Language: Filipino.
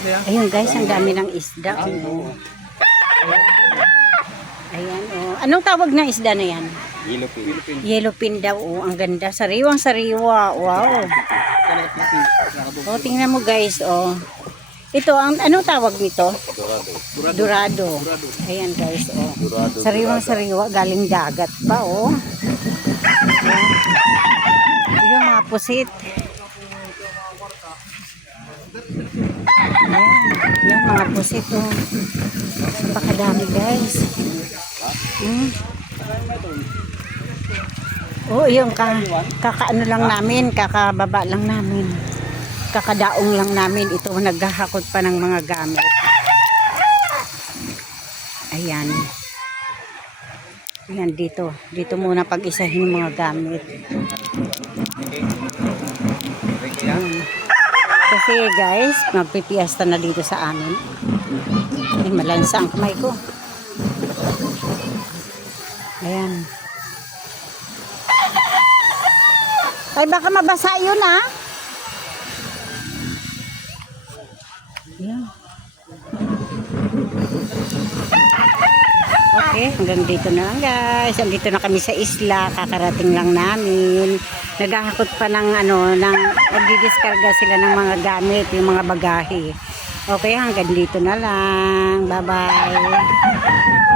Ayun guys, ang dami ng isda. Oh. Ayan, oh. Anong tawag ng isda na yan? Yellowfin daw, oh. Ang ganda. Sariwang sariwa. Wow. Oh, tingnan mo guys, oh. Ito, ang anong tawag nito? Dorado. Ayan guys, oh. Sariwang sariwa, galing dagat pa, oh. Ayan. Yung mga pusit. Ayan, yan mga pusit, oh. Napakadami guys. Hmm. Oh, yung ka, kakaano lang namin, kakababa lang namin. Kakadaong lang namin. Ito, naghahakot pa ng mga gamit. Ayan. Ayan, dito. Dito muna pag-isahin mga gamit. Ayan. Kasi guys, magpipiesta na dito sa amin. Ay, malansa ang kamay ko. Ayan. Ay, baka mabasa yun, ah. Ayan. Okay, hanggang dito na lang guys. Andito na kami sa isla. Kakarating lang namin. Naghahakot pa ng ano, ng, nagdidiskarga sila ng mga gamit, yung mga bagahe. Okay, hanggang dito na lang. Bye-bye.